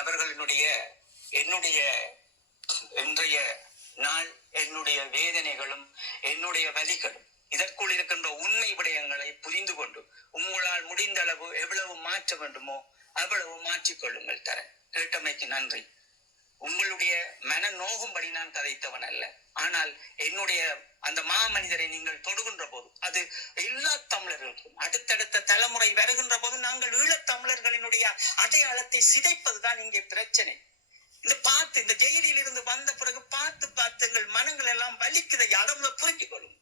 அவர்களினுடைய என்னுடைய இன்றைய நாள் என்னுடைய வேதனைகளும் என்னுடைய வலிகளும் இதற்குள் இருக்கின்ற உண்மை விடயங்களை புரிந்து கொண்டு உங்களால் முடிந்த அளவு எவ்வளவு மாற்ற வேண்டுமோ அவ்வளவு மாற்றிக்கொள்ளுங்கள். தர கேட்டமைக்கு நன்றி. உங்களுடைய மன நோகும்படி நான் கதைத்தவன் அல்ல. ஆனால் என்னுடைய அந்த மாமனிதரை நீங்கள் தொடுகின்ற போது அது எல்லா தமிழர்களுக்கும் அடுத்தடுத்த தலைமுறை வருகின்ற போது நாங்கள் ஈழத் தமிழர்களினுடைய அடையாளத்தை சிதைப்பதுதான் இங்கே பிரச்சனை. இந்த ஜெயிலில் இருந்து வந்த பிறகு பார்த்து எங்கள் மனங்கள் எல்லாம் வலிக்குதை அதை புரிஞ்சு கொள்ளும்.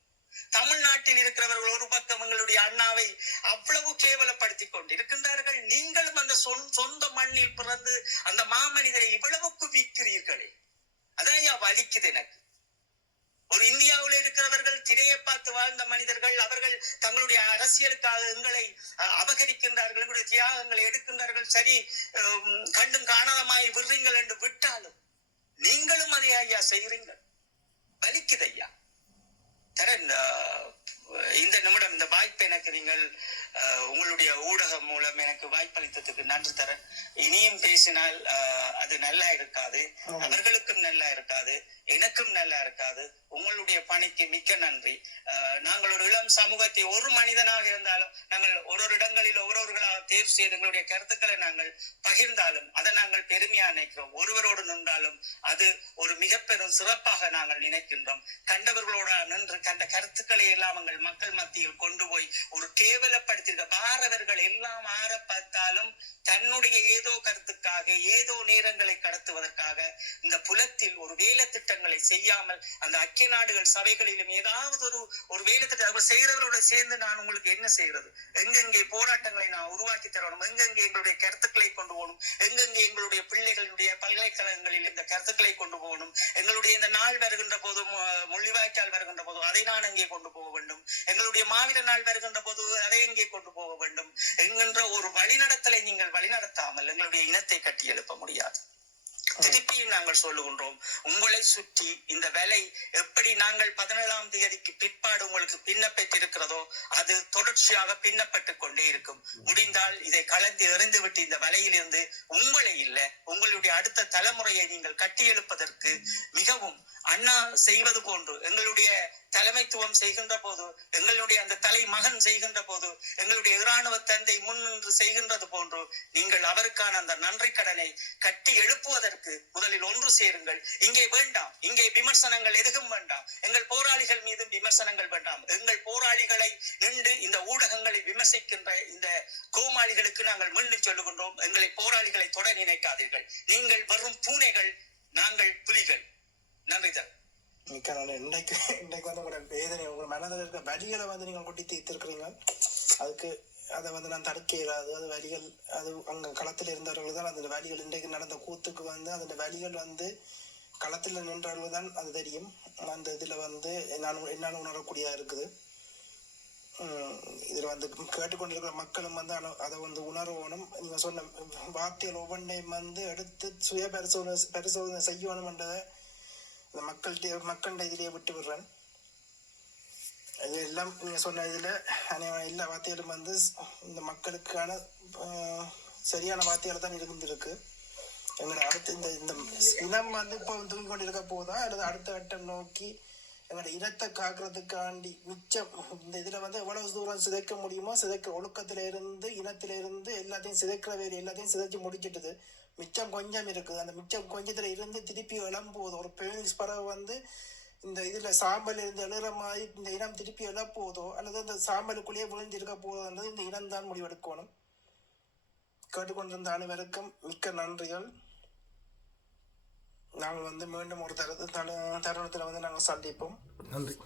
தமிழ்நாட்டில் இருக்கிறவர்கள் ஒரு பக்கம் எங்களுடைய அண்ணாவை அவ்வளவு கேவலப்படுத்திக் கொண்டிருக்கின்றார்கள். நீங்களும் அந்த சொந்த மண்ணில் பிறந்து அந்த மாமனிதரை இவ்வளவுக்கு விற்கிறீர்களே, அதான் வலிக்குது எனக்கு. ஒரு இந்தியாவில் இருக்கிறவர்கள் திரையை பார்த்து வாழ்ந்த மனிதர்கள், அவர்கள் தங்களுடைய அரசியலுக்காக எங்களை அபகரிக்கின்றார்கள், எங்களுடைய தியாகங்களை எடுக்கின்றார்கள். சரி, கண்டும் காணாதமாய் விடுறீங்கள் என்று விட்டாலும் நீங்களும் அதை ஐயா செய்கிறீர்கள். வலிக்குது ஐயா. தரன், இந்த நிமிடம் இந்த வாய்ப்பை எனக்கு நீங்கள் உங்களுடைய ஊடகம் மூலம் எனக்கு வாய்ப்பளித்ததுக்கு நன்றி தரேன். இனியும் பேசினால் அது நல்லா இருக்காது, அவர்களுக்கும் நல்லா இருக்காது, எனக்கும் நல்லா இருக்காது. உங்களுடைய பணிக்கு மிக்க நன்றி. நாங்கள் ஒரு இளம் சமூகத்தை ஒரு மனிதனாக இருந்தாலும் நாங்கள் ஒரு இடங்களில் ஒவ்வொருவர்களாக தேர்வு செய்து எங்களுடைய கருத்துக்களை நாங்கள் பகிர்ந்தாலும் அதை நாங்கள் பெருமையா நினைக்கிறோம். ஒருவரோடு நின்றாலும் அது ஒரு மிக பெரும் சிறப்பாக நாங்கள் நினைக்கின்றோம். கண்டவர்களோட நின்று கண்ட கருத்துக்களை எல்லாம் எங்கள் மக்கள் மத்தியில் கொண்டு போய் ஒரு கேவலப்படுத்தியிருக்க பாரவர்கள் எல்லாம் ஆற பார்த்தாலும் தன்னுடைய ஏதோ கருத்துக்காக ஏதோ நேரங்களை கடத்துவதற்காக இந்த புலத்தில் ஒரு வேலை திட்டங்களை செய்யாமல் அந்த ஐக்கிய நாடுகள் சபைகளிலும் ஏதாவது ஒரு வேலை திட்டம் செய்யறவரோட சேர்ந்து நான் உங்களுக்கு என்ன செய்யறது, எங்கெங்கே போராட்டங்களை நான் உருவாக்கி தரணும், எங்கெங்கே எங்களுடைய கருத்துக்களை கொண்டு போகணும், எங்கெங்கே எங்களுடைய பிள்ளைகளுடைய பல்கலைக்கழகங்களில் இந்த கருத்துக்களை கொண்டு போகணும், எங்களுடைய இந்த நாள் வருகின்ற போதும் முள்ளிவாய்க்கால் வருகின்ற போதும் அதை நான் எங்கே கொண்டு போக வேண்டும், எங்களுடைய மாவீர நாள் வருகின்ற போது அதை எங்கே கொண்டு போக வேண்டும் என்கின்ற ஒரு வழிநடத்தலை நீங்கள் வழிநடத்தாமல் எங்களுடைய இனத்தை கட்டி எழுப்ப முடியாது. திருப்பியும் நாங்கள் சொல்லுகின்றோம், உங்களை சுற்றி இந்த வேலை எப்படி நாங்கள் 17ஆம் தேதிக்கு பிற்பாடு உங்களுக்கு பின்னப்பட்டிருக்கிறதோ அது தொடர்ச்சியாக பின்னப்பட்டு கொண்டே இருக்கும். முடிந்தால் இதை கலந்து எறிந்து விட்டு இந்த வலையில் இருந்து உங்களை இல்லை உங்களுடைய அடுத்த தலைமுறையை நீங்கள் கட்டி எழுப்பதற்கு மிகவும் அண்ணா செய்வது போன்று எங்களுடைய தலைமைத்துவம் செய்கின்ற போது, எங்களுடைய அந்த தலைமகன் செய்கின்ற போது, எங்களுடைய இராணுவ தந்தை முன்னின்று செய்கின்றது போன்று நீங்கள் அவருக்கான அந்த நன்றி கடனை கட்டி எழுப்புவதற்கு முதலில் ஒன்று சேருங்கள். இங்கே வேண்டாம், இங்கே விமர்சனங்கள் எதுவும் வேண்டாம், எங்கள் போராளிகள் மீது விமர்சனங்கள் வேண்டாம். எங்கள் போராளிகளை நின்று இந்த ஊடகங்களை விமர்சிக்கின்ற இந்த கோமாளிகளுக்கு நாங்கள் மீண்டும் சொல்லுகின்றோம், எங்களை போராளிகளை தொட நினைக்காதீர்கள். நீங்கள் வரும் பூனைகள், நாங்கள் புலிகள். நன்றி தர். மிக்க நல்ல. இன்றைக்கு வந்து உங்களோட வேதனை, உங்கள் மனதில் இருக்க வலிகளை வந்து நீங்கள் கொட்டி தீர்த்திருக்கிறீங்க. அதுக்கு அதை வந்து நான் தடுக்க இயலாது. அது வலிகள், அது அங்கே களத்தில் இருந்தவர்கள் தான் அந்த வலிகள், இன்றைக்கு நடந்த கூத்துக்கு வந்து அந்த வலிகள் வந்து களத்தில் நின்றவர்கள் தான் அது தெரியும். அந்த இதில் வந்து என்னால் உணரக்கூடியதாக இருக்குது. இதில் வந்து கேட்டுக்கொண்டிருக்கிற மக்களும் வந்து அதை வந்து உணர்வணும். நீங்கள் சொன்ன வார்த்தைகள் ஒவ்வொன்றையும் வந்து எடுத்து சுய பரிசோதனை செய்யணும்ன்றதை இந்த மக்கள்கிட்ட இதிலேயே விட்டு விடுறேன். இது எல்லாம் நீங்கள் சொன்ன இதில் எல்லா வார்த்தைகளும் வந்து இந்த மக்களுக்கான சரியான வார்த்தைகள் தான் இருந்திருக்கு. எங்களோட அடுத்து இந்த இனம் வந்து இப்போ தூங்கி கொண்டு இருக்க போதா அல்லது அடுத்த கட்டம் நோக்கி எங்களோட இனத்தை காக்கிறதுக்காண்டி மிச்சம் இந்த இதில் வந்து எவ்வளவு தூரம் சிதைக்க முடியுமோ ஒழுக்கத்தில இருந்து இனத்தில இருந்து எல்லாத்தையும் சிதைக்கிற வேலை எல்லாத்தையும் சிதைச்சு முடிச்சிட்டுது. மிச்சம் கொஞ்சம் இருக்குது. அந்த மிச்சம் கொஞ்சத்துல இருந்து திருப்பி எழும்போது ஒரு பெயினிக்ஸ் பறவை வந்து இந்த இதுல சாம்பல் இருந்து எழுற மாதிரி இந்த இனம் திருப்பி எழப்போதோ அல்லது அந்த சாம்பலுக்குள்ளேயே விழுந்து இருக்க போதோன்றது இந்த இனம் தான் முடிவெடுக்கணும். கேட்டுக்கொண்டிருந்த அனைவருக்கும் மிக்க நன்றிகள். நாங்கள் வந்து மீண்டும் ஒரு தருணத்தில் வந்து நாங்கள் சந்திப்போம். நன்றி.